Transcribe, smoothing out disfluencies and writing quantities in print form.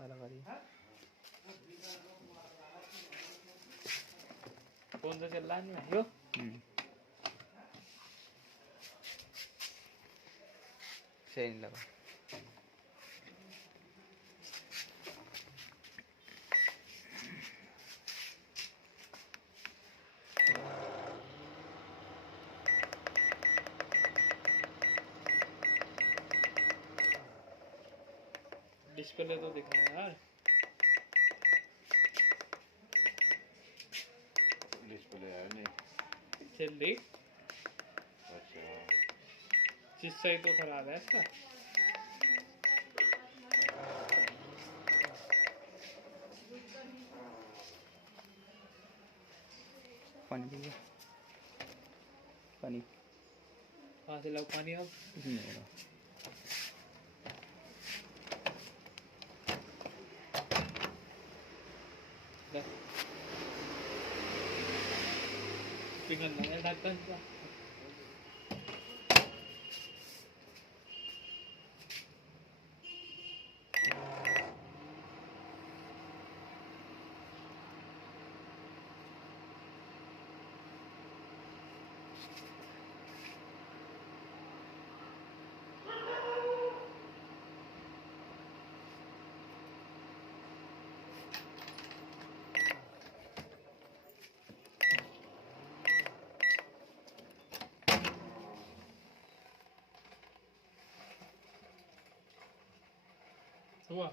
काला करिए। कौन सा चल रहा है नहीं यो? सही नहीं लगा। डिस्प्ले तो दिखा यार। डिस्प्ले है नहीं चल रही। अच्छा जिस सही तो खराब है इसका। पानी पीजिए। पानी कहाँ से लाओ पानी अब? पिघलना है ढक्कन का। हुआ